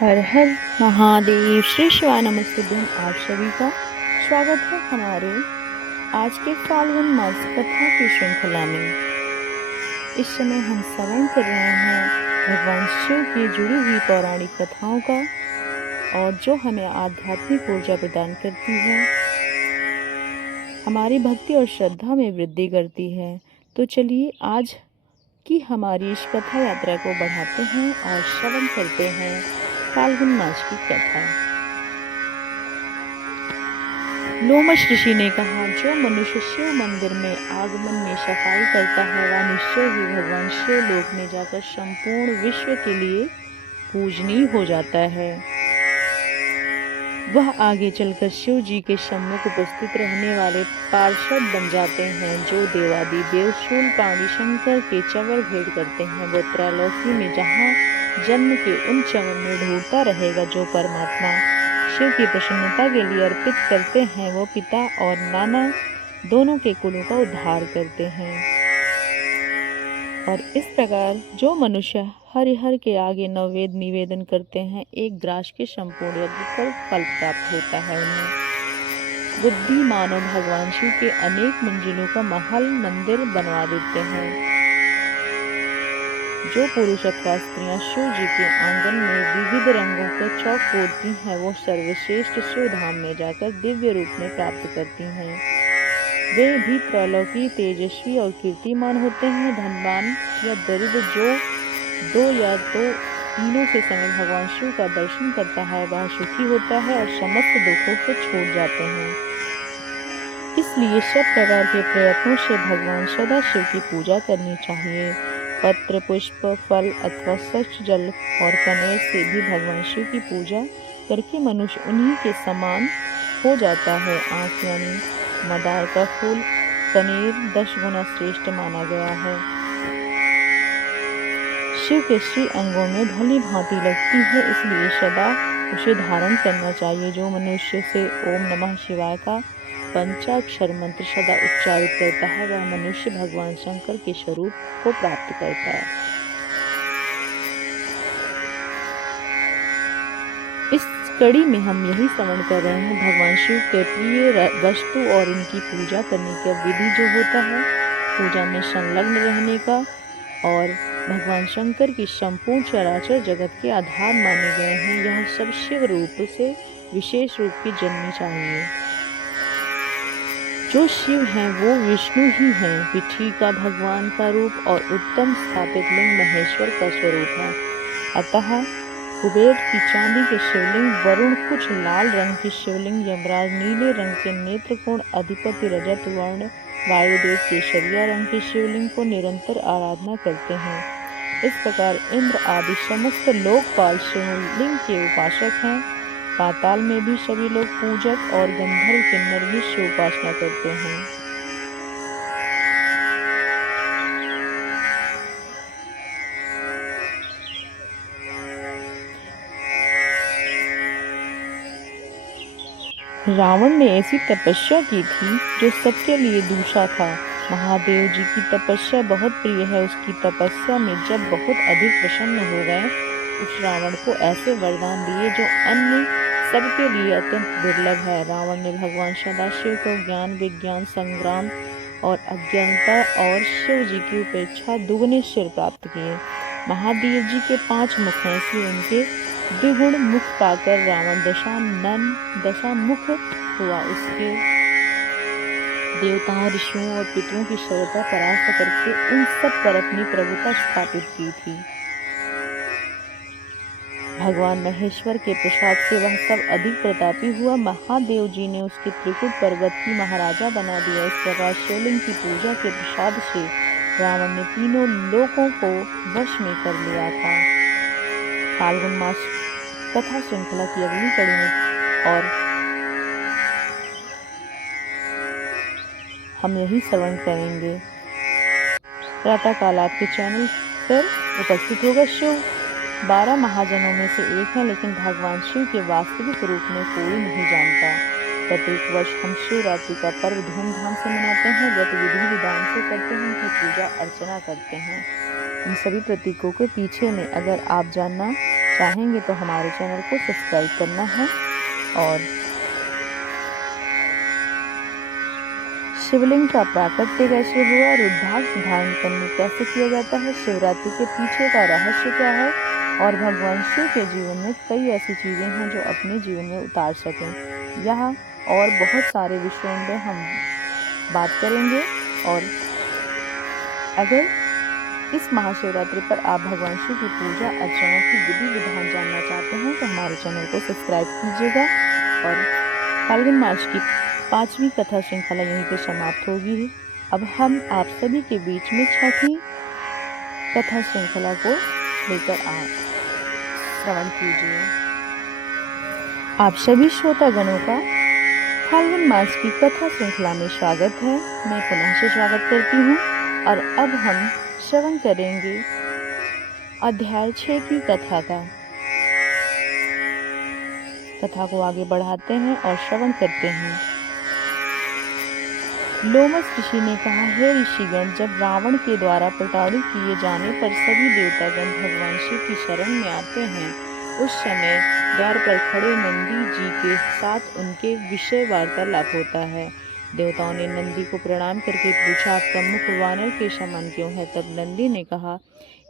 हर हर महादेव। श्री शिवाय नमस्तुभ्यम। आप सभी का स्वागत है हमारे आज के फाल्गुन मास कथा की श्रृंखला में। इस समय हम श्रवण कर रहे हैं भगवान शिव की जुड़ी हुई पौराणिक कथाओं का, और जो हमें आध्यात्मिक ऊर्जा प्रदान करती है, हमारी भक्ति और श्रद्धा में वृद्धि करती है। तो चलिए आज की हमारी इस कथा यात्रा को बढ़ाते हैं और श्रवण करते हैं फाल्गुन मास की कथा। लोमश ऋषि ने कहा, जो मनुष्य शिव मंदिर में आगमन में सफाई करता है वह निश्चय ही भगवान शिव लोक में जाकर संपूर्ण विश्व के लिए पूजनीय हो जाता है। वह आगे चलकर शिव जी के सम्मुख उपस्थित रहने वाले पार्षद बन जाते हैं। जो देवादि देव शूलपाणी शंकर के चंवर भेंट करते हैं, वो त्रैलोकी में जहाँ जन्म के उन चंवर में ढूंढता रहेगा। जो परमात्मा शिव की प्रसन्नता के लिए अर्पित करते हैं, वो पिता और नाना दोनों के कुलों का उद्धार करते हैं। और इस प्रकार जो मनुष्य हरिहर के आगे नववेद निवेदन करते हैं, एक ग्रास के संपूर्ण यज्ञ पर फल प्राप्त होता है। उन्हें बुद्धि मानव भगवान शिव के अनेक मंजिलों का महल मंदिर बनवा देते हैं। जो पुरुष अथवा स्त्रियां शिव जी के आंगन में विविध रंगों के चौक पोतती हैं, वो सर्वश्रेष्ठ शिव धाम में जाकर दिव्य रूप में प्राप्त करती हैं। वे भी त्रैलोकी तेजस्वी और कीर्तिमान होते हैं। धनवान या दरिद्र जो दो या तो तीनों से समय भगवान शिव का दर्शन करता है, वह सुखी होता है और समस्त दुखों से छूट जाते हैं। इसलिए सब प्रकार के प्रयत्नों से भगवान सदा शिव की पूजा करनी चाहिए। पत्र, पुष्प, फल अथवा स्वच्छ जल और कनेर से भी भगवान शिव की पूजा करके मनुष्य उन्हीं के समान हो जाता है। आँख यानी मदार का फूल कनेर 10 गुना श्रेष्ठ माना गया है। शिव के श्री अंगों में भली भांति लगती है, इसलिए सदा उसे धारण करना चाहिए। जो मनुष्य से ओम नमः शिवाय का पंचाक्षर मंत्र सदा उच्चारित करता है, वह मनुष्य भगवान शंकर के स्वरूप को प्राप्त करता है। इस कड़ी में हम यही श्रवण कर रहे हैं भगवान शिव के प्रिय वस्तु और इनकी पूजा करने का विधि जो होता है, पूजा में संलग्न रहने का, और भगवान शंकर की संपूर्ण चराचर जगत के आधार माने गए हैं। यह सब शिव रूप से विशेष रूप की जन्मी चाहिए। जो शिव हैं वो विष्णु ही हैं। विठी का भगवान का रूप और उत्तम स्थापित लिंग महेश्वर का स्वरूप है। अतः कुबेर की चांदी के शिवलिंग, वरुण कुछ लाल रंग की शिवलिंग, यमराज नीले रंग के नेत्रकोण, अधिपति रजत वर्ण, वायुदेव केसरिया रंग के शिवलिंग को निरंतर आराधना करते हैं। इस प्रकार इंद्र आदि समस्त लोकपाल शिवलिंग के उपासक हैं। पाताल में भी सभी लोग पूजक और गंधर्व किन्नर भी शिव उपासना करते हैं। रावण ने ऐसी तपस्या की थी जो सबके लिए दूषा था। महादेव जी की तपस्या बहुत प्रिय है। उसकी तपस्या में जब बहुत अधिक प्रसन्न हो गए, उस रावण को ऐसे वरदान दिए जो अन्य सबके लिए अत्यंत दुर्लभ है। रावण ने भगवान सदाशिव को ज्ञान, विज्ञान, संग्राम और अज्ञानता और शिव जी की उपेक्षा दुगने सिर प्राप्त किए। महादेव जी के 5 मुख हैं, इसलिए उनके द्विगुण मुख पाकर रावण दशामुख हुआ। उसके देवताओं, ऋषियों और पितरों की शरता परास्त करके उन सब पर अपनी प्रभुता स्थापित की थी। भगवान महेश्वर के प्रसाद से वह सब अधिक प्रतापी हुआ। महादेव जी ने उसके त्रिकुट पर्वत की महाराजा बना दिया। इस प्रकार शिवलिंग की पूजा के प्रसाद से रावण ने तीनों लोकों को वश में कर लिया था। फाल्गुन मास कथा श्रृंखला की अगली कड़ी में और हम यही श्रवण करेंगे। प्रातःकाल आपके चैनल पर उपस्थित होगा। शिव 12 महाजनों में से एक है, लेकिन भगवान शिव के वास्तविक रूप में कोई नहीं जानता। प्रत्येक वर्ष हम शिवरात्रि का पर्व धूमधाम से मनाते हैं, व्रत विधि विधान से करते हैं, उनकी पूजा अर्चना करते हैं। इन सभी प्रतीकों के पीछे में अगर आप जानना चाहेंगे तो हमारे चैनल को सब्सक्राइब करना है। और शिवलिंग का प्राकट्य कैसे हुआ, रुद्राक्ष धारण करने कैसे किया जाता है, शिवरात्रि के पीछे का रहस्य क्या है, और भगवान शिव के जीवन में कई ऐसी चीज़ें हैं जो अपने जीवन में उतार सकें। यह और बहुत सारे विषयों में हम बात करेंगे। और अगर इस महाशिवरात्रि पर आप भगवान शिव की पूजा अर्चना की विधि विधान जानना चाहते हैं तो हमारे चैनल को सब्सक्राइब कीजिएगा। और फाल्गुन मास की 5वीं कथा श्रृंखला यहीं पे समाप्त होगी। अब हम आप सभी के बीच में 6ठी कथा श्रृंखला को लेकर श्रवण कीजिए। आप सभी श्रोतागणों का फाल्गुन मास की कथा श्रृंखला में स्वागत है। मैं पुनः से स्वागत करती हूँ। और अब हम श्रवण करेंगे अध्याय 6 की कथा को आगे बढ़ाते हैं और श्रवण करते हैं। लोमस ऋषि ने कहा, हे ऋषिगण, जब रावण के द्वारा प्रताड़ित किए जाने पर सभी देवतागण भगवान शिव की शरण में आते हैं, उस समय द्वार पर खड़े नंदी जी के साथ उनके विषय वार्तालाप होता है। देवताओं ने नंदी को प्रणाम करके पूछा, आपका मुख वानर के समान क्यों है? तब नंदी ने कहा,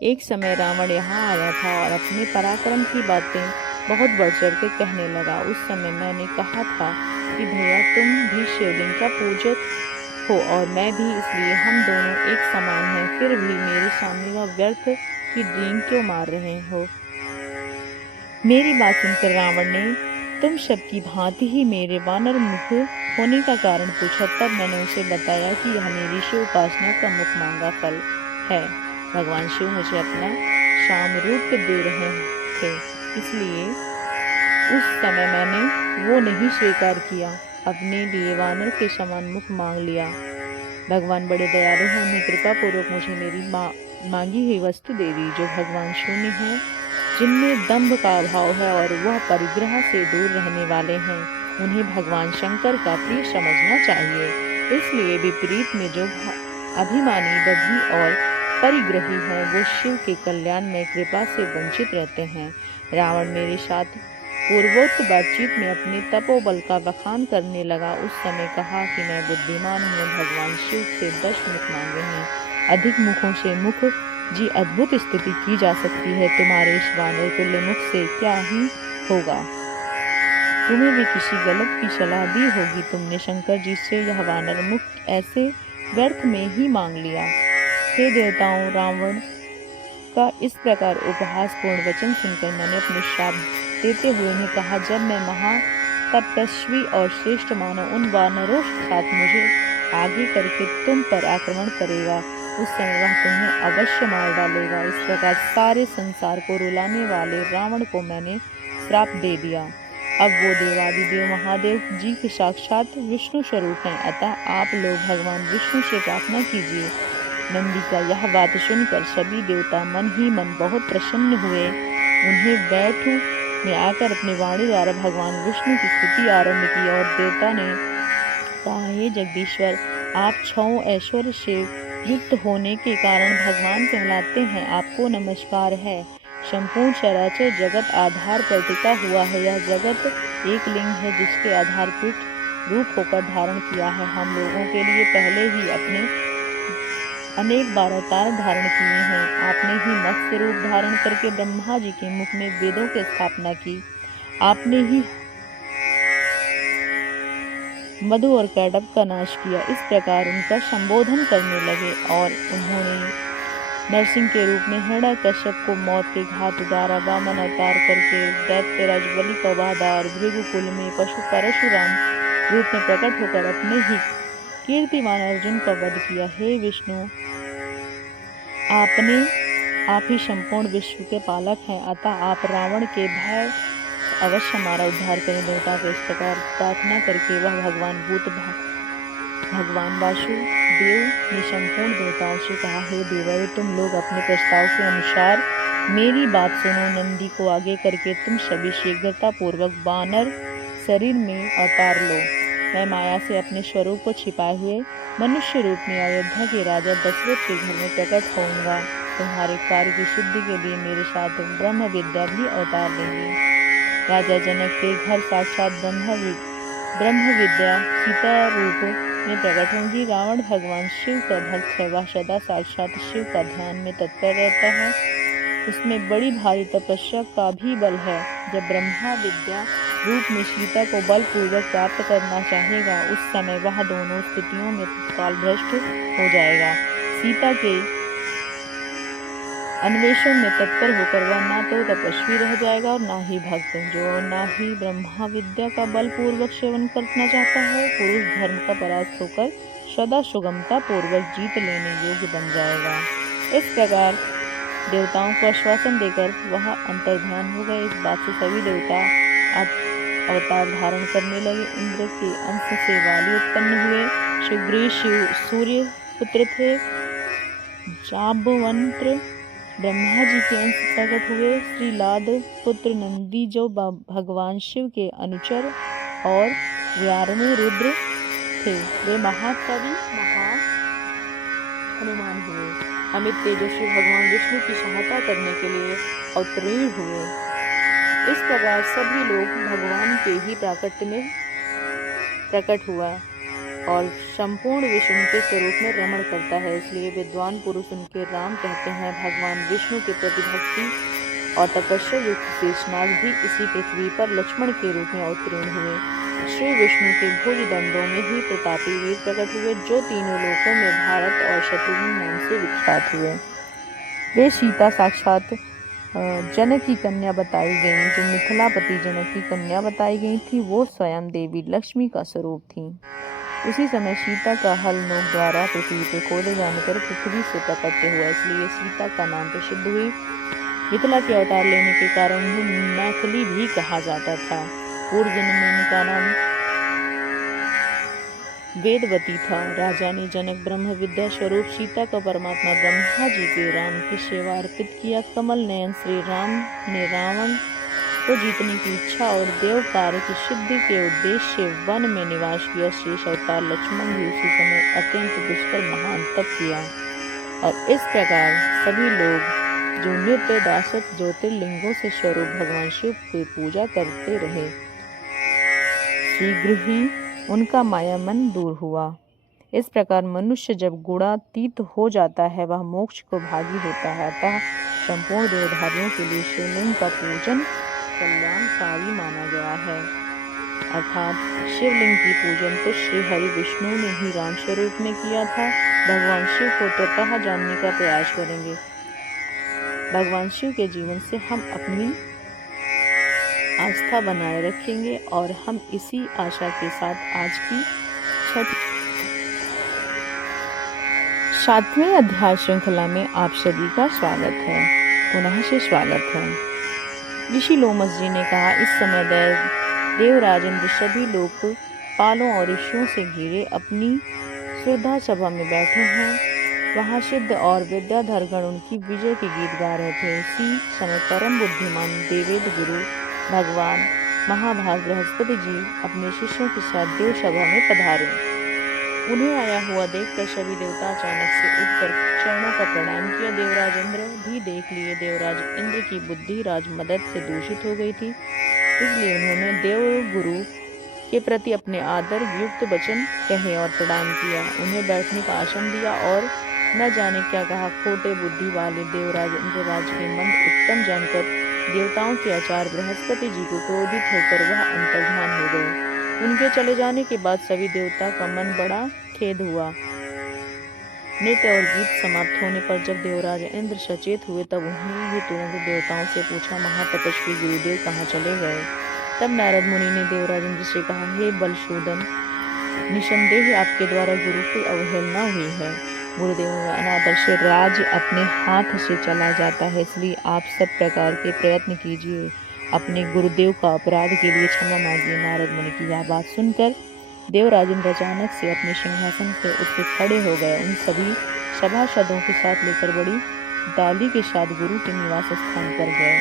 एक समय रावण यहाँ आया था और अपने पराक्रम की बातें बहुत बढ़ चढ़ के कहने लगा। उस समय मैंने कहा था कि भैया तुम भी शिवलिंग का पूजक हो और मैं भी, इसलिए हम दोनों एक समान हैं। फिर भी मेरे सामने वह व्यर्थ की डींग क्यों मार रहे हो? मेरी बात सुनकर रावण ने तुम सबकी भांति ही मेरे वानर मुख होने का कारण पूछा। तब मैंने उसे बताया कि यह मेरी शिव उपासना का मुख मांगा फल है। भगवान शिव मुझे अपना शाम रूप दे रहे थे, इसलिए उस समय मैंने वो नहीं स्वीकार किया, अपने लिए वानर के समान मुख मांग लिया। भगवान बड़े दयालु हैं, उन्हें कृपा पूर्वक मुझे मेरी मांगी हुई वस्तु दे दी। जो भगवान शून्य हैं, जिनमें दंभ का अभाव है और वह परिग्रह से दूर रहने वाले हैं, उन्हें भगवान शंकर का प्रिय समझना चाहिए। इसलिए विपरीत में जो अभिमानी, बधी और परिग्रही हैं, वो शिव के कल्याण में कृपा से वंचित रहते हैं। रावण मेरे साथ पूर्वोक्त बातचीत में अपने तपोबल का बखान करने लगा। उस समय कहा कि मैं बुद्धिमान हूँ, भगवान शिव से 10 मुख मांगे हैं। अधिक मुखों से मुख जी अद्भुत स्तुति की जा सकती है। तुम्हारे इस वानर तुल्य मुख से क्या ही होगा? तुम्हें भी किसी गलत की सलाह दी होगी। तुमने शंकर जी से यह वानर मुख ऐसे व्यर्थ में ही मांग लिया। हे देवताओं, रावण का इस प्रकार उपहासपूर्ण वचन सुनकर मैंने अपने श्राप देते हुए उन्हें कहा, जब मैं महातपस्वी और श्रेष्ठ मानव उन वानरों के साथ मुझे आगे करके तुम पर आक्रमण करेगा, उस समय वह तुम्हें अवश्य मार डालेगा। इस प्रकार सारे संसार को रुलाने वाले रावण को मैंने श्राप दे दिया। अब वो देवादिदेव महादेव जी के साक्षात विष्णु स्वरूप हैं, अतः आप लोग भगवान विष्णु से प्रार्थना कीजिए। नंदी का यह बात सुनकर सभी देवता मन ही मन बहुत प्रसन्न हुए। उन्हें बैठू में आकर अपनी वाणी द्वारा भगवान विष्णु की स्तुति आरंभ की और देवता ने कहा, हे जगदीश्वर, आप 6 ऐश्वर्य से युक्त होने के कारण भगवान कहलाते हैं। आपको नमस्कार है। संपूर्ण चराचर जगत आधार पर टिका हुआ है। यह जगत एक लिंग है जिसके आधार पीठ रूप होकर धारण किया है। हम लोगों के लिए पहले ही अपने अनेक बार अवतार धारण किए हैं। आपने ही मत्स्य रूप धारण करके ब्रह्मा जी के मुख में वेदों की स्थापना की। आपने ही मधु और कैटब का नाश किया। इस प्रकार उनका संबोधन करने लगे और उन्होंने नरसिंह के रूप में हिरण्यकश्यप को मौत के घात उतारा। वामन अवतार करके दैत्यराज बलि का वधार, भृगुकुल में पशु परशुराम रूप में प्रकट होकर अपने ही कीर्तिमान अर्जुन का वध किया। हे विष्णु, आप ही संपूर्ण विश्व के पालक हैं, अतः आप रावण के भय अवश्य हमारा उद्धार करें। देवता को इस प्रकार प्रार्थना करके वह भगवान वासुदेव ने संपूर्ण देवताओं से कहा, हे देवों, तुम लोग अपने प्रस्ताव के अनुसार मेरी बात सुनो। नंदी को आगे करके तुम सभी शीघ्रता पूर्वक वानर शरीर में अवतार लो। मैं माया से अपने स्वरूप को छिपाए हुए मनुष्य रूप में अयोध्या के राजा दशरथ के घर में प्रकट होऊंगा। तुम्हारे कार्य की सिद्धि के लिए मेरे साथ ब्रह्म विद्या भी अवतार लेंगी। राजा जनक के घर साक्षात ब्रह्म विद्या सीता रूप में प्रकट होंगी। रावण भगवान शिव का भक्त है, वह सदा साक्षात शिव का ध्यान में तत्पर रहता है। उसमें बड़ी भारी तपस्या का भी बल है। जब ब्रह्मा विद्या रूप में सीता को बलपूर्वक प्राप्त करना चाहेगा, उस समय वह दोनों स्थितियों में तत्काल भ्रष्ट हो जाएगा। सीता के अन्वेषण में तत्पर होकर वह ना तो तपस्वी रह जाएगा और ना ही भक्त। जो ना ही ब्रह्मा विद्या का बलपूर्वक सेवन करना चाहता है, पुरुष धर्म का परास्त होकर सदा सुगमता पूर्वक जीत लेने योग्य बन जाएगा। इस प्रकार देवताओं को आश्वासन देकर वह अंतर्ध्यान हो गए। इस बात से सभी देवता अवतार धारण करने लगे। इंद्र के अंश से वाली उत्पन्न हुए। सुग्रीव शिव सूर्य पुत्र थे। जाम्बवंत ब्रह्मा जी के अंश प्रकट हुए। श्रीलाद पुत्र नंदी जो भगवान शिव के अनुचर और 11वें रुद्र थे, वे महाकवि हनुमान हुए। अमित तेजस्वी भगवान विष्णु की सहायता करने के लिए अवतीर्ण हुए। इस प्रकार सभी लोग भगवान के ही प्राकट्य में प्रकट हुआ और संपूर्ण विश्व उनके स्वरूप में रमण करता है। इसलिए विद्वान पुरुष उनके राम कहते हैं। भगवान विष्णु के प्रति भक्ति और तपस्या युक्त शेषनाग भी इसी पृथ्वी पर लक्ष्मण के रूप में अवतीर्ण हुए। श्री विष्णु के भुज दंडों में ही प्रतापी वीर प्रकट हुए, जो तीनों लोकों में भारत और शत्रुघ्न नाम से विख्यात हुए। वे सीता साक्षात जनक की कन्या बताई गई। जो मिथिलापति जनक की कन्या बताई गई थी, वो स्वयं देवी लक्ष्मी का स्वरूप थी। उसी समय सीता का हल नोक द्वारा पृथ्वी पे खोदे जाने पर पृथ्वी से प्रकट हुआ, इसलिए सीता का नाम प्रसिद्ध हुई। मिथिला के अवतार लेने के कारण उन्हें मैथिली भी कहा जाता था। पूर्व जन्म में इनका नाम वेदवती था। राजा ने जनक ब्रह्म विद्या स्वरूप सीता का परमात्मा ब्रह्मा जी के राम की सेवा अर्पित किया। कमल नयन श्री राम ने रावण को जीतने की इच्छा और देव कार्य की सिद्धि के उद्देश्य से वन में निवास किया। शेष अवतार लक्ष्मण भी उसी समय अत्यंत दुष्कर महान तप किया और इस प्रकार सभी लोग जो नित्य दासत ज्योतिर्लिंगों से स्वरूप भगवान शिव की पूजा करते रहे, शीघ्र ही उनका माया मन दूर हुआ। इस प्रकार मनुष्य जब गुणातीत हो जाता है, वह मोक्ष को भागी होता है। अतः संपूर्ण देवधारियों के लिए शिवलिंग का पूजन कल्याणकारी माना गया है। अर्थात शिवलिंग की पूजन तो श्री हरि विष्णु ने ही राम स्वरूप में किया था। भगवान शिव को ततः जानने का प्रयास करेंगे। भगवान शिव के जीवन से हम अपनी आस्था बनाए रखेंगे और हम इसी आशा के साथ आज की 7वें अध्याय श्रृंखला में आप सभी का स्वागत है। पुनः से स्वागत है। ऋषि लोमस जी ने कहा, इस समय देवराज इंद्र सभी लोग पालों और ऋषियों से घिरे अपनी श्रद्धा सभा में बैठे हैं। वहाँ सिद्ध और विद्याधर गण उनकी विजय के गीत गा रहे थे। उसी समय परम बुद्धिमान देवेद गुरु भगवान महाभाग बृहस्पति जी अपने शिष्यों के साथ देव सभा में पधारे। उन्हें आया हुआ देखकर सभी देवता अचानक से उठकर चरणों का प्रणाम किया। देवराज इंद्र भी देख लिए। देवराज इंद्र की बुद्धि राज मदद से दूषित हो गई थी, इसलिए उन्होंने देव गुरु के प्रति अपने आदर युक्त वचन कहे और प्रणाम किया। उन्हें बैठने का आसन दिया और न जाने क्या कहा। खोटे बुद्धि वाले देवराज इंद्रराज के मन उत्तम जानकर देवताओं के आचार्य बृहस्पति जी को क्रोधित होकर वह अंतर्ध्यान हो गए। उनके चले जाने के बाद सभी देवता का मन बड़ा खेद हुआ। नृत्य और गीत समाप्त होने पर जब देवराज इंद्र सचेत हुए, तब उन्हें भी तुरंत देवताओं से पूछा, महातपस्वी गुरुदेव कहाँ चले गए। तब नारद मुनि ने देवराज इंद्र से कहा, हे बलशोधन, निसंदेह आपके द्वारा गुरु की अवहेलना हुई है। गुरुदेव का अनादर से राज अपने हाथ से चला जाता है, इसलिए आप सब प्रकार के प्रयत्न कीजिए। अपने गुरुदेव का अपराध के लिए क्षमा मांगिए। नारद मुनि की यह बात सुनकर देवराज इंद्र अचानक से अपने सिंहासन से उठ के खड़े हो गए। उन सभी सभासदों के साथ लेकर बड़ी डाली के साथ गुरु के निवास स्थान पर गए।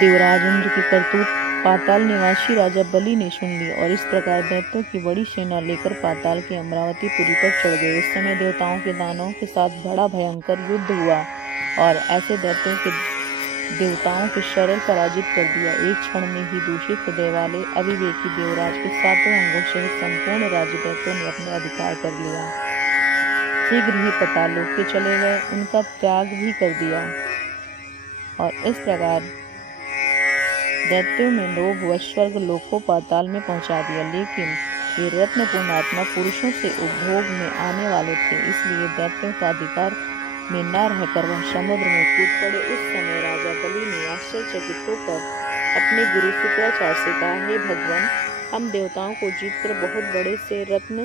देवराज इंद्र की करतूत पाताल निवासी राजा बलि ने सुन ली और इस प्रकार दैत्यों की बड़ी सेना लेकर पाताल के अमरावतीपुरी पर चढ़ गए। उस समय देवताओं के दानवों के साथ बड़ा भयंकर युद्ध हुआ और ऐसे दैत्यों के देवताओं को सरल पराजित कर दिया। एक क्षण में ही दूषित हृदय वाले अविवेकी देवराज के सातों अंगों सहित संपूर्ण राज्य दैत्यों ने अपने अधिकार कर लिया। शीघ्र ही पाताल लोक के चले गए, उनका त्याग भी कर दिया और इस प्रकार दैत्यों में लोभ व स्वर्ग लोक को पाताल में पहुंचा दिया। लेकिन ये रत्नपूर्ण आत्मा पुरुषों से उपभोग में आने वाले थे, इसलिए दैत्यों का अधिकार में न रहकर वह समुद्र में कूद पड़े। उस समय राजा बलि ने आश्चर्यचकित होकर अपने गुरु शुक्राचार्य से कहा, हे भगवान, हम देवताओं को जीतकर बहुत बड़े से रत्न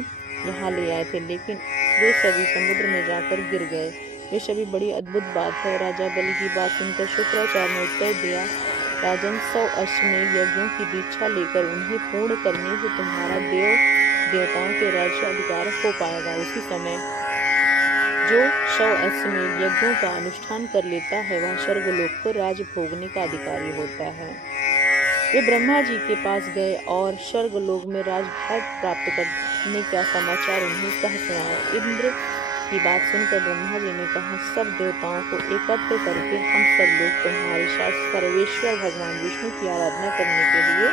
यहाँ ले आए थे, लेकिन वे सभी समुद्र में जाकर गिर गए। वे सभी बड़ी अद्भुत बात है। राजा बलि की बात सुनकर शुक्राचार्य ने उत्तर दिया, राजन, 100 अश्वमेध यज्ञों की दीक्षा लेकर उन्हें पूर्ण करने से तुम्हारा देवताओं के राज्य अधिकार हो पाएगा। उसी समय जो 100 अश्वमेध यज्ञों का अनुष्ठान कर लेता है वह स्वर्गलोक को राज भोगने का अधिकारी होता है। वे ब्रह्मा जी के पास गए और स्वर्गलोक में राजभाग प्राप्त करने का समाचार उन्हें कह सुनाया। इंद्र की बात सुनकर ब्रह्मा जी ने कहा, सब देवताओं को एकत्र करके हम सब लोग तुम्हारे साथ सर्वेश्वर भगवान विष्णु की आराधना करने के लिए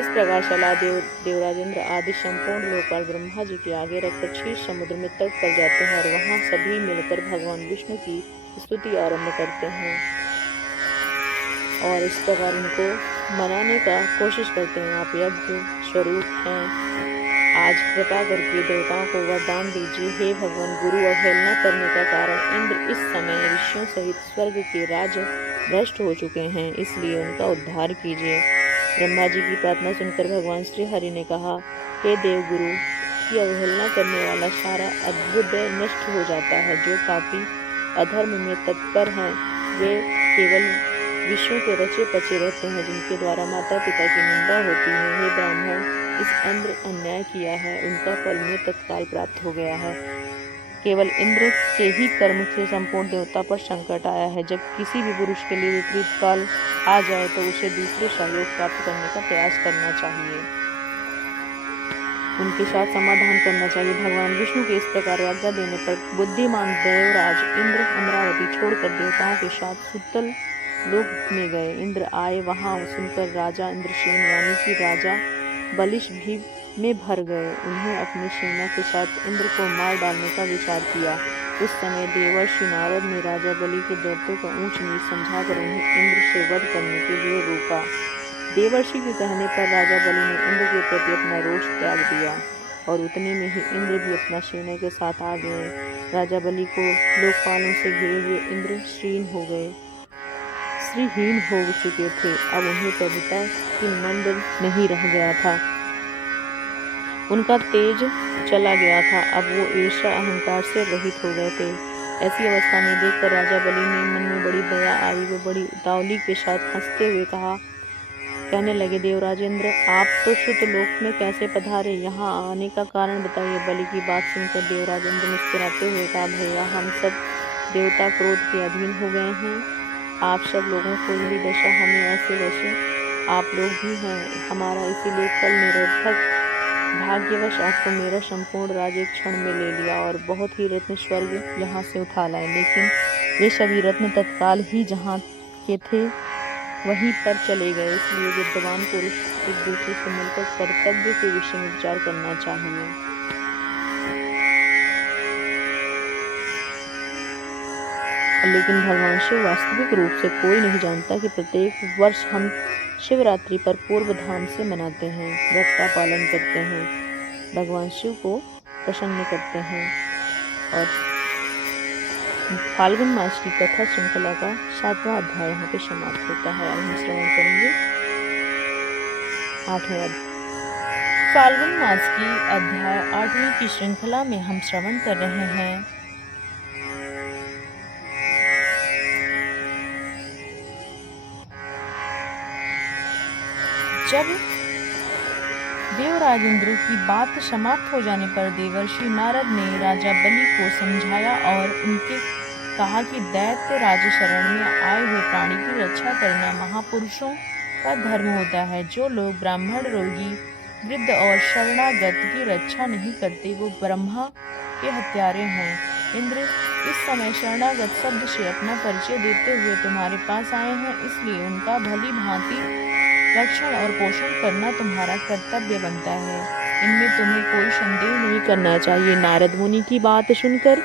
इस प्रकार सलाह देवराजेंद्र आदि संपूर्ण लोकपाल ब्रह्मा जी के आगे रखकर क्षीर समुद्र में तट कर जाते हैं और वहां सभी मिलकर भगवान विष्णु की स्तुति आरंभ करते हैं और इस प्रकार उनको मनाने का कोशिश करते हैं। आप यज्ञ स्वरूप हैं, आज कृपा करके देवताओं को वरदान दीजिए। हे भगवान, गुरु अवहेलना करने का कारण इंद्र इस समय ऋषियों सहित स्वर्ग के राज भ्रष्ट हो चुके हैं, इसलिए उनका उद्धार कीजिए। ब्रह्मा जी की प्रार्थना सुनकर भगवान श्री हरि ने कहा, हे देव गुरु की अवहेलना करने वाला सारा अभ्युदय नष्ट हो जाता है। जो पापी अधर्म में तत्पर हैं वे केवल विषयों के रचे पचे रहते हैं, जिनके द्वारा माता पिता की निंदा होती है। हे ब्राह्मण, इस इंद्र अन्याय किया है, उनका फल उन्हें तत्काल प्राप्त हो गया है। केवल इंद्र के ही कर्म से संपूर्ण देवता पर संकट आया है। जब किसी भी पुरुष के लिए विपरीत काल आ जाए तो उसे दूसरे सहयोग प्राप्त करने का प्रयास करना चाहिए, उनके साथ समाधान करना चाहिए। भगवान विष्णु के इस प्रकार आज्ञा देने पर बुद्धिमान देवराज इंद्र अमरावती छोड़कर देवताओं के साथ सुतल लोक में गए। इंद्र आए, वहां सुनकर राजा इंद्रसेन यानी कि राजा बलिश भी में भर गए। उन्हें अपनी सेना के साथ इंद्र को मार डालने का विचार किया। उस समय देवर्षि नारद ने राजा बलि के दैत्यों को ऊंच नीच समझाकर उन्हें इंद्र से वध करने के लिए रोका। देवर्षि के कहने पर राजा बलि ने इंद्र के प्रति अपना रोष त्याग दिया और उतने में ही इंद्र भी अपना सेना के साथ आ गए। राजा बलि को लोकपालों से घिरे हुए इंद्र श्रीहीन हो चुके थे। अब उन्हें प्रभुता की मंद नहीं रह गया था, उनका तेज चला गया था। अब वो ईर्ष्या अहंकार से रहित हो गए थे। ऐसी अवस्था में देखकर राजा बलि ने मन में बड़ी दया आई। वो बड़ी उतावली के साथ हंसते हुए कहने लगे, देवराजेंद्र, आप तो श्रुत लोक में कैसे पधारे? यहाँ आने का कारण बताइए। बलि की बात सुनकर देवराजेंद्र मुस्कुराते हुए कहा, भैया, हम सब देवता क्रोध के अधीन हो गए हैं। आप सब लोगों को यही दशा, हमें ऐसे वैसे आप लोग भी हैं हमारा, इसीलिए कल निरर्थक भाग्यवश आपको मेरा संपूर्ण राज्य एक क्षण में ले लिया और बहुत ही रत्न स्वर्ग यहाँ से उठा लाए। लेकिन वे सभी रत्न तत्काल ही जहाँ के थे वहीं पर चले गए। इसलिए विद्वान पुरुष एक दूसरे से मिलकर कर्तव्य के विषय में विचार करना चाहिए। लेकिन भगवान शिव वास्तविक रूप से कोई नहीं जानता कि प्रत्येक वर्ष हम शिवरात्रि पर पूर्व धाम से मनाते हैं, व्रत का पालन करते हैं, भगवान शिव को प्रसन्न करते हैं। और फाल्गुन मास की कथा श्रृंखला का 7वां अध्याय यहाँ पे समाप्त होता है। अब हम श्रवण करेंगे 8वें अध्याय। फाल्गुन मास की अध्याय 8वीं की श्रृंखला में हम श्रवण कर रहे हैं जब देवराज इंद्र की बात समाप्त हो जाने पर देवर्षि नारद ने राजा बलि को समझाया और उनके कहा कि दैत्य राज शरण में आए हुए प्राणी की रक्षा करना महापुरुषों का धर्म होता है। जो लोग ब्राह्मण, रोगी, वृद्ध और शरणागत की रक्षा नहीं करते वो ब्रह्मा के हत्यारे हैं। इंद्र इस समय शरणागत शब्द से अपना परिचय देते हुए तुम्हारे पास आए हैं, इसलिए उनका भली भांति रक्षण और पोषण करना तुम्हारा कर्तव्य बनता है। इनमें तुम्हें कोई संदेह नहीं करना चाहिए। नारद मुनि की बात सुनकर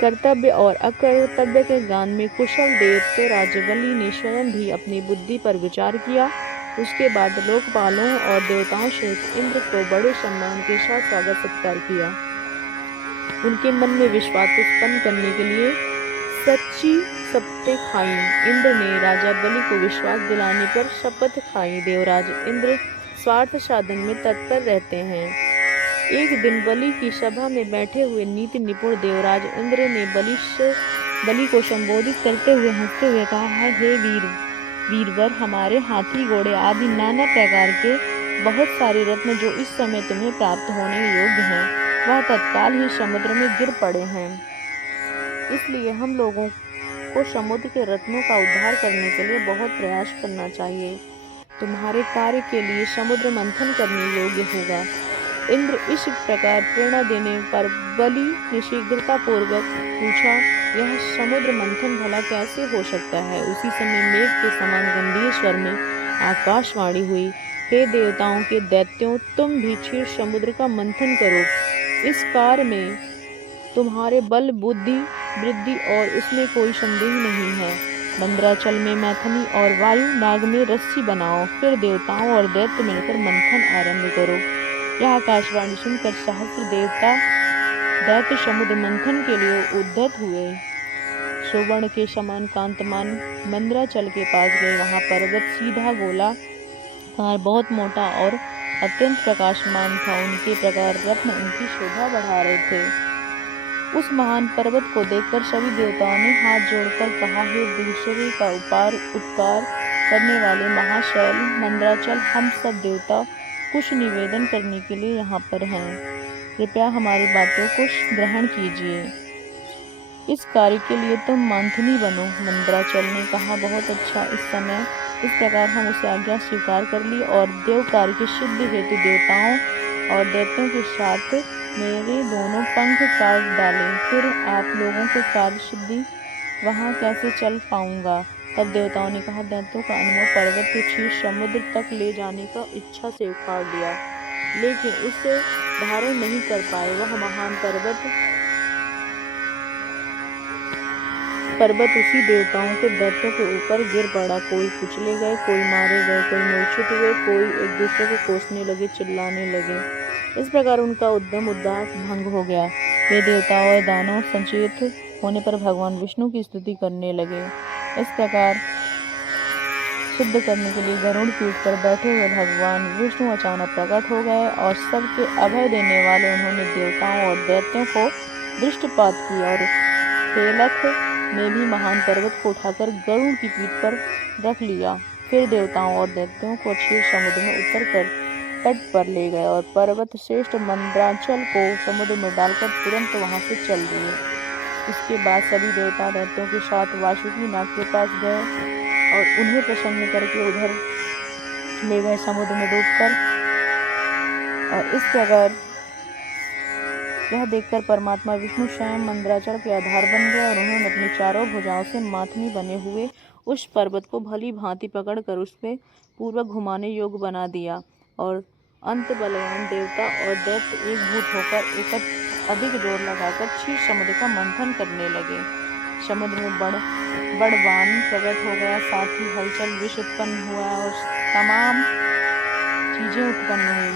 कर्तव्य और अकर्तव्य के ज्ञान में कुशल दैत्य राजबलि ने स्वयं भी अपनी बुद्धि पर विचार किया। उसके बाद लोकपालों और देवताओं सहित इंद्र को बड़े सम्मान के साथ स्वागत सत्कार किया। उनके मन में विश्वास उत्पन्न करने के लिए सच्ची शपथें खाई। इंद्र ने राजा बलि को विश्वास दिलाने पर शपथ खाई। देवराज इंद्र स्वार्थ साधन में तत्पर रहते हैं। एक दिन बलि की सभा में बैठे हुए नीति निपुण देवराज इंद्र ने बलि को संबोधित करते हुए हंसते हुए कहा, हे वीरवर, हमारे हाथी, घोड़े आदि नाना प्रकार के बहुत सारे रत्न जो इस समय तुम्हें प्राप्त होने योग्य हैं, वह तत्काल ही समुद्र में गिर पड़े हैं। इसलिए हम लोगों को समुद्र के रत्नों का उद्धार करने के लिए बहुत प्रयास करना चाहिए। तुम्हारे कार्य के लिए समुद्र मंथन करने योग्य होगा। इंद्र इस प्रकार प्रेरणा देने पर बलि ने शीघ्रता पूर्वक पूछा, यह समुद्र मंथन भला कैसे हो सकता है? उसी समय मेघ के समान गंभीर स्वर में आकाशवाणी हुई, हे देवताओं के दैत्यों, तुम भी क्षीर समुद्र का मंथन करो। इस कार्य में तुम्हारे बल, बुद्धि, वृद्धि और उसमें कोई संदेह नहीं है। मंद्राचल में मैथुनी और वायु नाग में रस्सी बनाओ, फिर देवताओं और दैत्य मिलकर मंथन आरंभ करो। यह आकाशवाणी सुनकर सहस्त्र देवता दैत्य समुद्र मंथन के लिए उद्यत हुए। सुवर्ण के समान कांतमान मंद्राचल के पास गए। वहां पर्वत सीधा गोलाकार बहुत मोटा और अत्यंत प्रकाशमान था। उनके प्रकार रत्न उनकी शोभा बढ़ा रहे थे। उस महान पर्वत को देखकर सभी देवताओं ने हाथ जोड़कर कहा, हे दूसरे का उपकार करने वाले महाशैल मंद्राचल, हम सब देवता कुछ निवेदन करने के लिए यहाँ पर हैं। कृपया हमारी बातों को ग्रहण कीजिए। इस कार्य के लिए तुम मंथनी बनो। मंद्राचल ने कहा, बहुत अच्छा। इस प्रकार हम उसे आज्ञा स्वीकार कर ली और देव कार्य की सिद्धि हेतु देवताओं और दैत्यों के साथ मेरे दोनों पंख काट डाले। फिर आप लोगों को कार्य सिद्धि वहाँ कैसे चल पाऊंगा? तब देवताओं ने कहा, दैत्यों का अनुभव पर्वत के क्षीर समुद्र तक ले जाने का इच्छा से उखाड़ लिया, लेकिन उसे धारण नहीं कर पाए। वह महान पर्वत उसी देवताओं के दैत्यों के ऊपर गिर पड़ा। कोई कुचले गए, कोई मारे गए, कोई मूर्छित हुए, कोई एक दूसरे को कोसने लगे, चिल्लाने लगे। इस प्रकार उनका उद्दाम भंग हो गया। वे देवताओं और दानव संचेत होने पर भगवान विष्णु की स्तुति करने लगे। इस प्रकार शुद्ध करने के लिए गरुड़ पीठ पर बैठे हुए भगवान विष्णु अचानक प्रकट हो गए और सबके अभय देने वाले उन्होंने देवताओं और दैत्यों को दृष्टिपात किया और खेलक में भी महान पर्वत को उठाकर गरुड़ की पीठ पर रख लिया। फिर देवताओं और दैत्यों को क्षीर समुद्र में उतरकर तट पर ले गए और पर्वत श्रेष्ठ मंद्राचल को समुद्र में डालकर तुरंत वहां से चल दिए। इसके बाद सभी देवता दैत्यों के साथ वासुकी नाग के पास गए और उन्हें प्रसन्न करके उधर ले गए समुद्र में डूबकर। और इस प्रकार यह देखकर परमात्मा विष्णु स्वयं मंद्राचल के आधार बन गए और उन्होंने अपनी चारों भुजाओं से माथनी बने हुए उस पर्वत को भली भांति पकड़कर उसमें पूर्वक घुमाने योग्य बना दिया और अंत बलवान देवता और दैत्य एकभूत होकर अधिक जोर लगाकर क्षीर समुद्र का मंथन करने लगे। समुद्र में बड़वान प्रकट हो गया, साथ ही हलचल विष उत्पन्न हुआ और तमाम चीजें उत्पन्न हुई।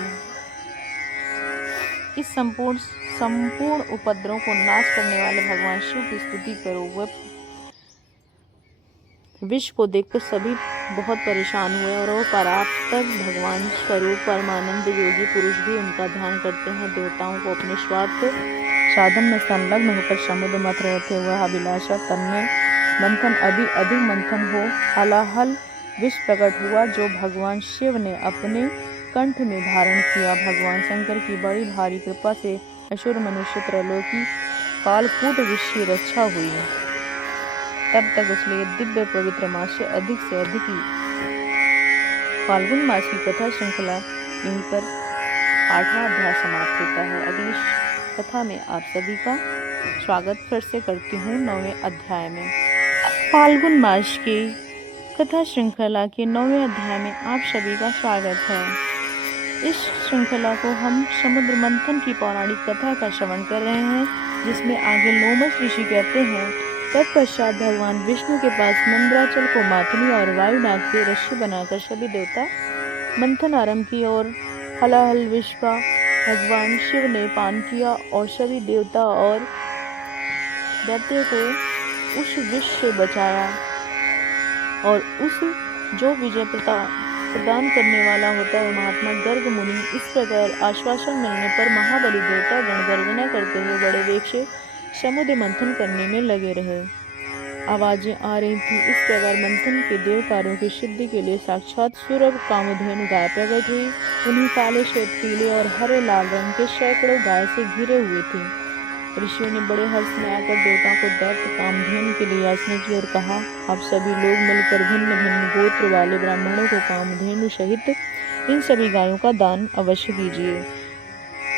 इस संपूर्ण उपद्रव को नाश करने वाले भगवान शिव की स्तुति करो। वह विष को देखकर सभी बहुत परेशान हुए और वह परात्पर भगवान स्वरूप परमानंद योगी पुरुष भी उनका ध्यान करते हैं। देवताओं को अपने स्वार्थ साधन में संलग्न होकर समुद्र मथ रहे थे। वह अभिलाषा तन्मय मंथन अधिक मंथन हो हलाहल विष प्रकट हुआ जो भगवान शिव ने अपने कंठ में धारण किया। भगवान शंकर की बड़ी भारी कृपा से असुर मनुष्य त्रैलोकी कालकूट विष की रक्षा हुई। तब तक उसने दिव्य पवित्र मास से अधिक फाल्गुन मास की कथा श्रृंखला यहीं पर 8वां अध्याय समाप्त होता है। अगली कथा में आप सभी का स्वागत फिर से करती हूँ 9वें अध्याय में। फाल्गुन मास की कथा श्रृंखला के 9वें अध्याय में आप सभी का स्वागत है। इस श्रृंखला को हम समुद्र मंथन की पौराणिक कथा का श्रवण कर रहे हैं, जिसमें आगे लोमस ऋषि कहते हैं, तत्पश्चात भगवान विष्णु के पास मंदराचल को माथनी और वायुनाग से रस्सी बनाकर सभी देवता मंथन आरंभ की और हलाहल विष का भगवान शिव ने पान किया और सभी देवता और दैत्य को उस विष से बचाया और उस जो विजय प्रदान करने वाला होता है महात्मा गर्ग मुनि। इस प्रकार आश्वासन मिलने पर महाबली देवता गण गर्जना करते हुए बड़े वेग से समुद्र मंथन करने में लगे रहे। आवाजें आ रही थी। इस प्रकार मंथन के देव कार्यों की सिद्धि के लिए साक्षात सूरभ कामधेनु गाय प्रकट हुई। उन्हीं काले श्वेत पीले और हरे लाल रंग के सैकड़ों गाय से घिरे हुए थे। ऋषियों ने बड़े हर्ष में आकर देवताओं को दैत्य कामधेनु के लिए याचना की और कहा, आप सभी लोग मिलकर भिन्न भिन्न गोत्र वाले ब्राह्मणों को कामधेनु सहित इन सभी गायों का दान अवश्य दीजिए।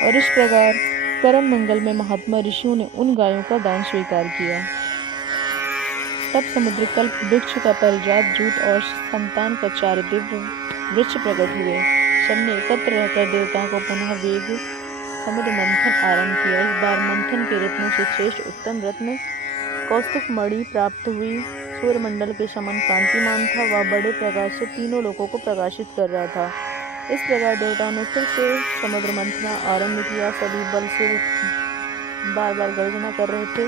और इस प्रकार परम मंगल में महात्मा ऋषियों ने उन गायों का दान स्वीकार किया। तब समुद्र कल्प वृक्ष का परिजात जूट और संतान का 4 दिव्य वृक्ष प्रकट हुए। सबने एकत्र रहकर देवताओं को पुनः वेग समुद्र मंथन आरंभ किया। इस बार मंथन के रत्नों से श्रेष्ठ उत्तम रत्न कौस्तुभ मणि प्राप्त हुई। सूर्यमंडल के समान कांतिमान था। वह बड़े प्रकाश से तीनों लोकों को प्रकाशित कर रहा था। इस प्रकार देवताओं ने फिर से समुद्र मंथन आरंभ किया। सभी बल से बार बार गर्जना कर रहे थे।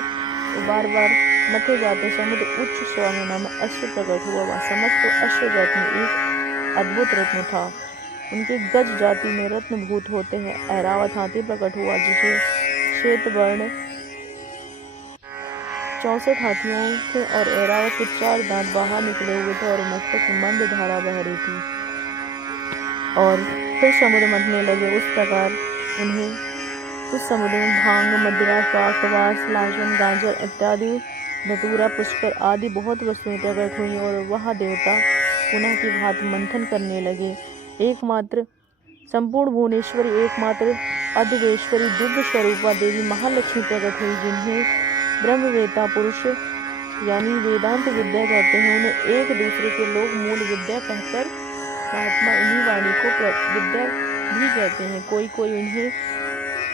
तो बार बार मथे जाते समुद्र उच्च स्वामी नाम अश्व प्रकट हुआ। वह समस्त अश्व रत्न एक अद्भुत रत्न था। उनके गज जाति में रत्न भूत होते हैं। ऐरावत हाथी प्रकट हुआ, जिसे श्वेत वर्ण 64 हाथियों थे और ऐरावत के 4 दांत बाहर निकले हुए थे और मस्तक में मंद धारा बह रही थी। और फिर समुद्र मंथने लगे। उस प्रकार उन्हें उस समुद्र में भांग, मदिरा, काकवास, लाजन, गाजर इत्यादि धतूरा, पुष्कर आदि बहुत वस्तुएं प्रकट हुई और वह देवता पुनः की भांति मंथन करने लगे। एकमात्र संपूर्ण भुवनेश्वरी, एकमात्र अद्वेश्वरी दिव्य स्वरूपा देवी महालक्ष्मी प्रकट हुई, जिन्हें ब्रह्मवेता पुरुष यानी वेदांत विद्या कहते हैं। उन्हें एक दूसरे के लोग मूल विद्या कहकर महात्मा इन्हीं वाणी को विद्या भी कहते हैं। कोई कोई उन्हें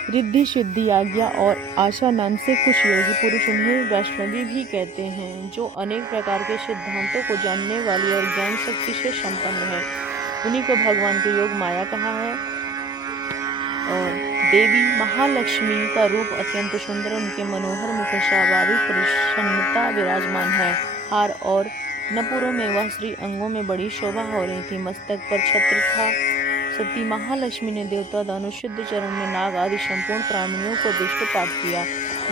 रिद्धि सिद्धि आज्ञा और आशा नाम से कुछ योगी पुरुष उन्हें वैष्णवी भी कहते हैं, जो अनेक प्रकार के सिद्धांतों को जानने वाली और ज्ञान शक्ति से संपन्न है। उन्हीं को भगवान के योग माया कहा है। और देवी महालक्ष्मी का रूप अत्यंत सुंदर, उनके मनोहर मुख स्वाभाविक प्रसन्नता विराजमान है। हार और नपुरों में वह श्री अंगों में बड़ी शोभा हो रही थी। मस्तक पर छत्र था। सती महालक्ष्मी ने देवता दानव शुद्ध चरण में नाग आदि संपूर्ण प्राणियों को दृष्टिपात किया।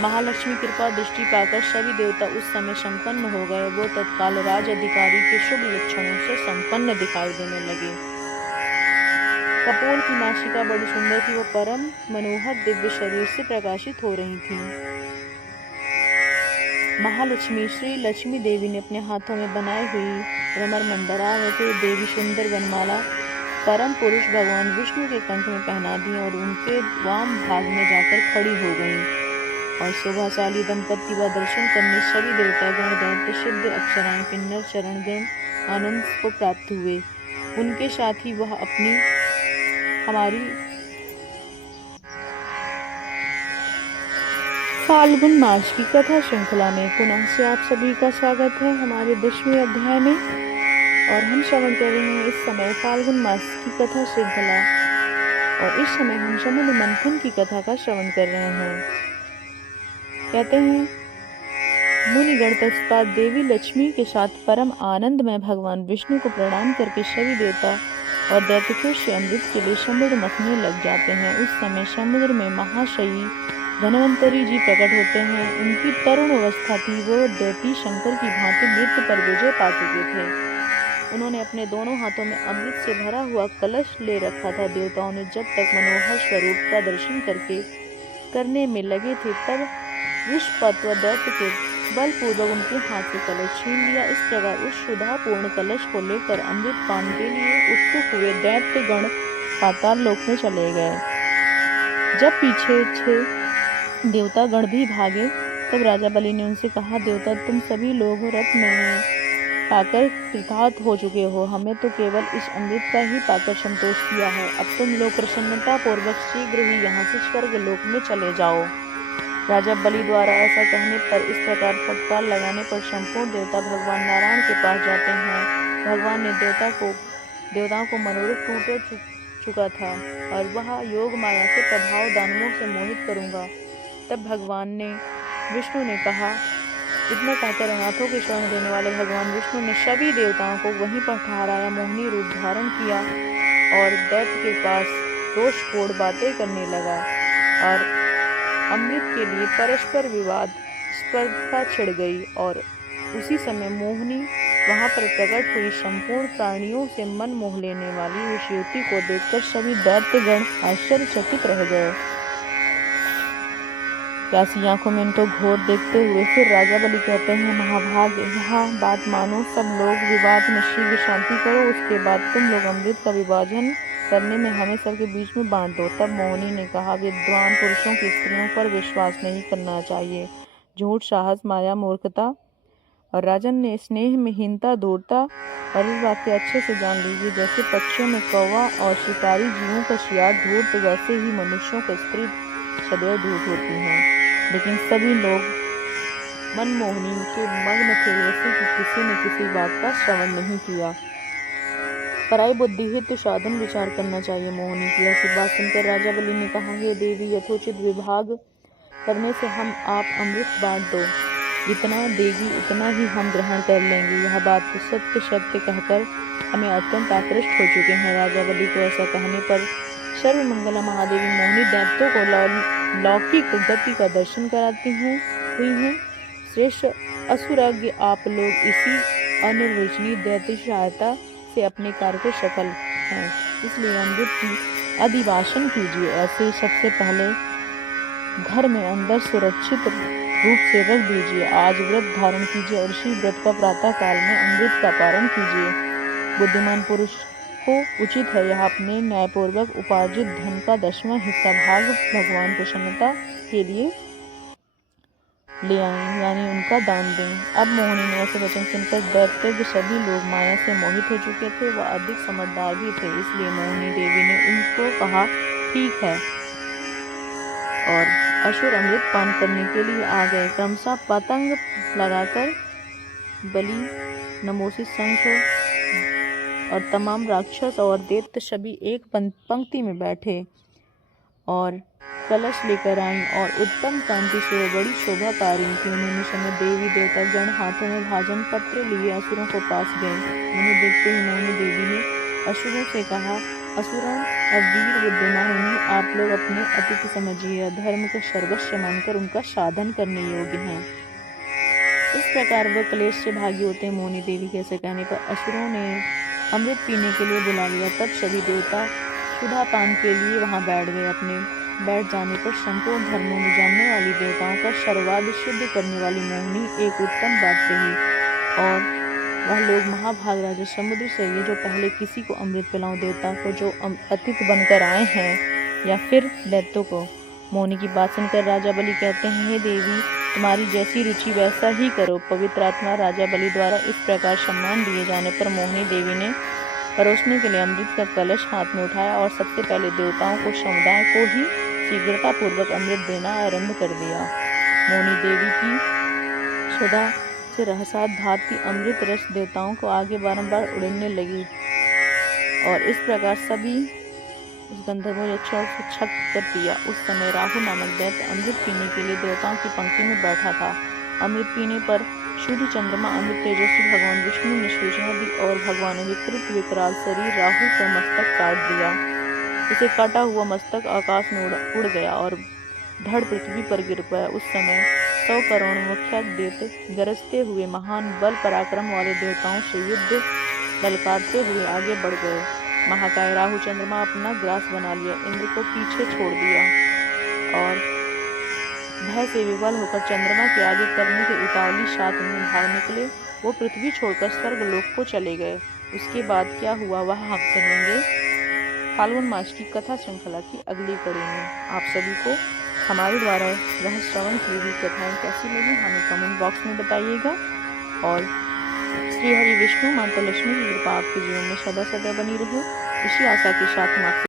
महालक्ष्मी कृपा दृष्टि पाकर सभी देवता उस समय संपन्न हो गए। वो तत्काल राज अधिकारी के शुभ लक्षणों से संपन्न दिखाई देने लगे। कपोल की नासिका बड़ी सुंदर थी। वो परम मनोहर दिव्य शरीर से प्रकाशित हो रही थी। महालक्ष्मी श्री लक्ष्मी देवी ने अपने हाथों में बनाई हुई रमर मंडरा में से देवी सुंदर वनमाला परम पुरुष भगवान विष्णु के कंठ में पहना दी और उनके वाम भाग में जाकर खड़ी हो गई। और शोभाशाली दंपति व दर्शन करने सभी देवतागण, दैत्य, सिद्ध, अप्सराएं, किन्नर, चरणगण आनंद को प्राप्त हुए। उनके साथ ही वह अपनी हमारी फाल्गुन मास की कथा श्रृंखला में पुनः से आप सभी का स्वागत है हमारे 10वें अध्याय में। और हम श्रवण कर रहे हैं इस समय फाल्गुन मास की कथा श्रृंखला। और इस समय हम समुद्र मंथन की कथा का श्रवण कर रहे हैं। कहते हैं, मुनिगण तत्काल देवी लक्ष्मी के साथ परम आनंद में भगवान विष्णु को प्रणाम करके सभी देवता और दैत्य से अमृत के लिए समुद्र मथने लग जाते हैं। उस समय समुद्र में महाशयी धन्वंतरी जी प्रकट होते हैं। उनकी तरुण अवस्था थी। वो दैती शंकर की भांति मृत्यु पर विजय पा चुके थे। उन्होंने अपने दोनों हाथों में अमृत से भरा हुआ कलश ले रखा था। देवताओं ने जब तक मनोहर स्वरूप का दर्शन करने में लगे थे, तब विषपत्व दैत्य के बलपूर्वक उनके हाथ से कलश छीन लिया। इस प्रकार उस सुधापूर्ण कलश को लेकर अमृत पान के लिए उत्सुक हुए दैत्यगण पाताल लोक में चले गए। जब पीछे 6 देवतागण भी भागे तब राजा बलि ने उनसे कहा, देवता तुम सभी लोग रथ में पाकर कृतार्थ हो चुके हो, हमें तो केवल इस अमृत का ही पाकर संतोष किया है। अब तुम लोग प्रसन्नता पूर्वक शीघ्र ही यहाँ से स्वर्ग लोक में चले जाओ। राजा बलि द्वारा ऐसा कहने पर, इस प्रकार फटकार लगाने पर संपूर्ण देवता भगवान नारायण के पास जाते हैं। भगवान ने देवताओं को मनोरथ टूट चुका था और वह योग माया से प्रभाव दानवों से मोहित करूंगा। तब विष्णु ने कहा, इतना कहकर अनाथों की शरण देने वाले भगवान विष्णु ने सभी देवताओं को वहीं पर ठहराया, मोहिनी रूप धारण किया और दैत्य के पास रोषपूर्ण बातें करने लगा और अमृत के लिए परस्पर विवाद स्पर्धा छिड़ गई। और उसी समय मोहिनी वहां पर प्रकट हुई। संपूर्ण प्राणियों से मन मोह लेने वाली उस युवती को देखकर सभी दैत्यगण आश्चर्यचकित रह गए। प्यासी आंखों में इनको घोर देखते हुए फिर राजा बलि कहते हैं, महाभाग यहाँ बात मानो, सब लोग विवाद में शीघ्र शांति करो, उसके बाद तुम लोग अमृत का विभाजन करने में हमें सबके बीच में बांट दो। तब मोहिनी ने कहा, विद्वान पुरुषों की स्त्रियों पर विश्वास नहीं करना चाहिए। झूठ, साहस, माया, मूर्खता और राजन ने स्नेह में हीनता, धूर्तता और इस बात के अच्छे से जान लीजिए, जैसे पक्षियों में कौवा और शिकारी जीवों का शियार धूर्त, वैसे ही मनुष्यों का स्त्री सदैव धूर्त होती हैं। लेकिन सभी लोग मनमोहनी के मग्न थे, जैसे कि किसी ने किसी बात का श्रवण नहीं किया। पराई बुद्धि हित साधन विचार करना चाहिए। मोहिनी की ऐसी बात सुनकर राजा बलि ने कहा, हे देवी, यथोचित विभाग करने से हम आप अमृत बांट दो, जितना देगी उतना ही हम ग्रहण कर लेंगे। यह बात तो सत्य सत्य कहकर हमें अत्यंत आकृष्ट हो चुके हैं। राजा बलि को ऐसा कहने पर सर्वमंगला महादेवी मोहिनी दैत्यों को लौकिक गति का दर्शन कराती हुई हैं। श्रेष्ठ असुरज्ञ आप लोग इसी अनिर्वचनीय दैत्य सहायता से अपने कार्य को सफल हैं, इसलिए अमृत की अधिवासन कीजिए। ऐसे सबसे पहले घर में अंदर सुरक्षित रूप से रख दीजिए। आज व्रत धारण कीजिए और इसी व्रत का प्रातः काल में अमृत का पारण कीजिए। बुद्धिमान पुरुष को उचित है यह अपने न्यायपूर्वक उपार्जित धन का 10वां हिस्सा भाग भगवान प्रसन्नता के लिए ले आए, यानी उनका दान दें। अब मोहिनी ने ऐसे वचन सुनकर दैत्य सभी लोग माया से मोहित हो चुके थे, वह अधिक समझदार भी थे, इसलिए मोहिनी देवी ने उनको कहा, ठीक है, और असुर अमृत पान करने के लिए आ गए। क्रमशः पतंग लगाकर बलि, नमोसी, शंख और तमाम राक्षस और दैत्य सभी एक पंक्ति में बैठे और कलश लेकर आई और उत्तम कांति से बड़ी शोभा पा रही थी। उन्होंने समय देवी देवता गण हाथों में भाजन पत्र लिए असुरों को पास गए। उन्हें देखते ही मोहिनी देवी ने असुरों से कहा, असुरों और वीर बुद्धिमान, उन्हें आप लोग अपने अतिथि समझिए, धर्म को सर्वस्व मानकर उनका साधन करने योग्य हैं। इस प्रकार वह क्लेश से भागी होते मोहिनी देवी के ऐसे कहने पर असुरों ने अमृत पीने के लिए बुला लिया। तब सभी देवता सुधा पान के लिए वहां बैठ गए। अपने बैठ जाने पर संपूर्ण धर्मों में जानने वाली देवताओं का सर्वाध सिद्ध करने वाली मोहिनी एक उत्तम बात कही, और वह लोग महाभाग राजा समुद्र से ये जो पहले किसी को अमृत पिलाऊं, देवताओं को जो अतिथि बनकर आए हैं या फिर दैत्यों को। मोहिनी की बात सुनकर राजा बलि कहते हैं, हे देवी, तुम्हारी जैसी रुचि वैसा ही करो। पवित्र आत्मा राजा बलि द्वारा इस प्रकार सम्मान दिए जाने पर मोहिनी देवी ने परोसने के लिए अमृत का कलश हाथ में उठाया और सबसे पहले देवताओं को, समुदाय को ही शीघ्रता पूर्वक अमृत देना आरंभ कर दिया। मोहिनी देवी की सुधा से रहसात भांति अमृत रस देवताओं को आगे बारंबार उड़ने लगी और इस प्रकार सभी उस गंधर्वों यक्षों से छक कर पिया। उस समय राहु नामक दैत्य अमृत पीने के लिए देवताओं की पंक्ति में बैठा था। अमृत पीने पर सूर्य चंद्रमा अमृत तेजस्वी भगवान विष्णु ने सूचना दी और भगवान ने विकृत विकराल शरीर राहु का मस्तक काट दिया। उसे काटा हुआ मस्तक आकाश में उड़ गया और धड़ पृथ्वी पर गिर पाया। उस समय 100 करोड़ मुख्य दैत्य गरजते हुए महान बल पराक्रम वाले देवताओं से युद्ध ललकारते हुए आगे बढ़ गए। महाकाय राहु चंद्रमा अपना ग्रास बना लिया, इंद्र को पीछे छोड़ दिया और भय से विवल होकर चंद्रमा के आगे करने के उतावली साथ में भाग निकले। वो पृथ्वी छोड़कर स्वर्गलोक को चले गए। उसके बाद क्या हुआ वह हम सुनेंगे फाल्गुन मास की कथा श्रृंखला की अगली कड़ी में। आप सभी को हमारे द्वारा रहस्य श्रवण की हुई कथाएं कैसी लगी हमें कमेंट बॉक्स में बताइएगा। और श्री हरि विष्णु माता लक्ष्मी की कृपा आपके जीवन में सदा सदा बनी रहे, इसी आशा के साथ हम आपसे